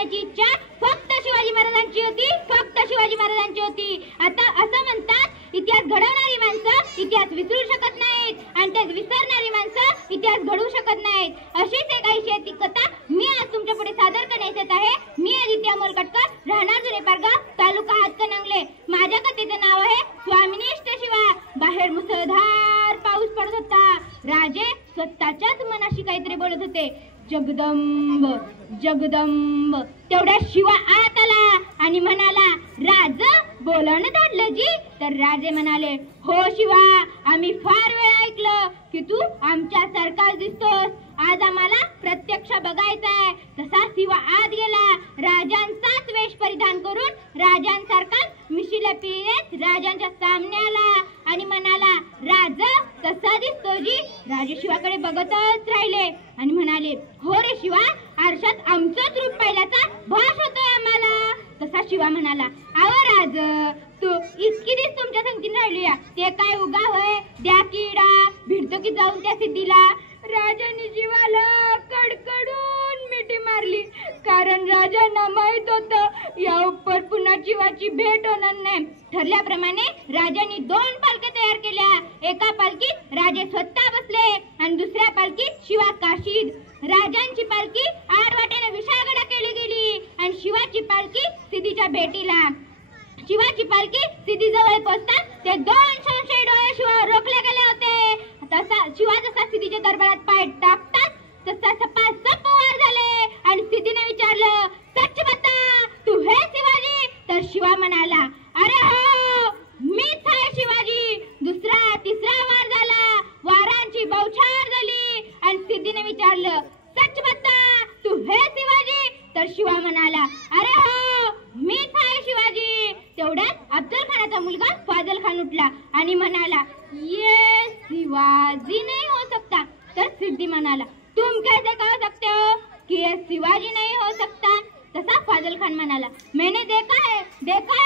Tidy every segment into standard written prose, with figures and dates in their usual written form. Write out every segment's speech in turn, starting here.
करण्याची इच्छा फक्त शिवाजी महाराजांची होती, फक्त शिवाजी महाराजांची होती। आता असं म्हणतात इतिहास घडवणारी माणसं इतिहास विसरू शकत नाहीत आणि ते विसरणारी माणसं इतिहास घडवू शकत नाहीत। अशीच एक ऐतिहासिक कथा मी आज तुमच्या पुढे सादर करण्यात येत आहे। मी आदित्य अमोलकटकर, राहणार जुने पारगाव, तालुका हातकणंगले। माझ्या कथेचं नाव आहे स्वामिनिष्ठ शिवा। बाहेर मुसळधार पाऊस पडत होता। राजे स्वतःच्याच मनाशी काहीतरी बोलत होते, जगदंब जगदंब। तेवढ्या शिवा आत आला आणि म्हणाला, राज बोलवणं धाडलं जी? तर राजे म्हणाले, हो शिवा, आम्ही फार वेळ ऐकलं की तू आमच्या सारखाच दिसतोस, आज आम्हाला प्रत्यक्ष बघायचंय। तसा शिवा आत गेला, राजांचाच वेश परिधान करून राजांसारखा मिशीला पिळत राजांच्या सामने आला आणि म्हणाला, राज कसा दिसतो जी? राजे शिवाकडे बघतच राहिले आणि म्हणाले, हो रे शिवा, आरशात आमचंच रूप पाहिल्याचा भास होतोय आम्हाला। तसा शिवा म्हणाला, आव राज, तू इतकी दिस तुमच्या संगतीने राहिली, ते काय उगा होय? द्या किडा, भिडतो की जाऊन त्या सिद्धीला। राजाने शिवाला कडकडून मिठी मारली, कारण राजांना माहित होतं या उपर पुन्हा शिवाची भेट होणार नाही। ठरल्याप्रमाणे राजांनी 2 पालख्या तयार केल्या। एका पालखीत राजे स्वतः बसले आणि दुसऱ्या पालखीत शिवा काशीद। राजांची पालखी आडवाटेने विशाळगडा केली गेली आणि शिवाची पालखी सिद्धीच्या भेटीला। शिवाची पालखी सिद्धीजवळ पोहोचताच ते 2 संशयी डोळे शिवावर रोखले गेले होते। तसा शिवा जसा सिद्धीच्या दरबारात पाय टाकताच तसा सपासप वार झाले आणि सिद्धीने विचारलं, सच बता, तू हे शिवाजी? तर शिवा म्हणाला, अरे हो, मीच आहे शिवाजी। दुसरा तिसरा वार झाला, वारांची बौछार झाली आणि सिद्धीने विचारलं, सच बता, तू हे शिवाजी? तर शिवा म्हणाला, अरे हो, मीच आहे शिवाजी। तेवढ्यात अफजल खानाचा मुलगा फाजल खान उठला आणि म्हणाला, ये शिवाजी नहीं हो सकता। तर सिद्धी म्हणाला, तुम कैसे कह सकते हो कि ये शिवाजी नहीं हो सकता? तसा फाजल खान म्हणाला, मैंने देखा है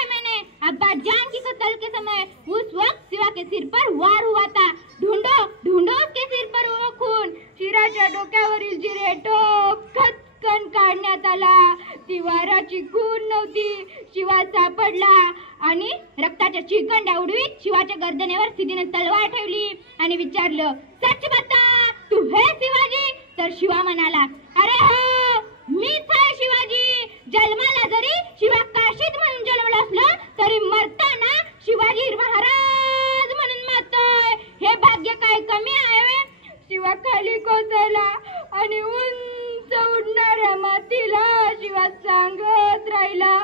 मैंने, अब्बा जान की कत्ल के समय उस वक्त शिवा के सिर पर वार हुआ था। ढूंढो ढूंढो उसके सिर पर वो खून। शिराच्या डोक्यावरील जिरेटोप खचकन काढण्यात आला। ती वाराची खून नव्हती, शिवा सापडला आणि रक्ताच्या चिकंड्या उडवीत शिवाच्या गर्दनेवर सिद्धीने तलवार ठेवली आणि विचारलं, सच बता, तू हे शिवाजी? तर शिवा म्हणाला, अरे हो, मीच आहे शिवाजी। जन्माला जरी शिवा काशीद म्हणून जन्मला असलं तरी मरताना शिवाजी महाराज म्हणून मरतोय। हे भाग्य काय कमी आहे? शिवा खाली कोसळला आणि उंच उडणाऱ्या मातीला शिवा सांगत राहिला,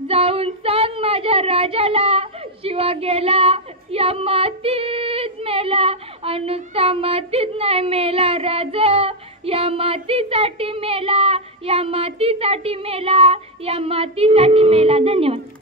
जाऊन सांग माझ्या राजाला, शिवा गेला या मातीत मेला। आणि नुसता मातीत नाही मेला राजा, या मातीसाठी मेला, या मातीसाठी मेला, या मातीसाठी मेला। धन्यवाद।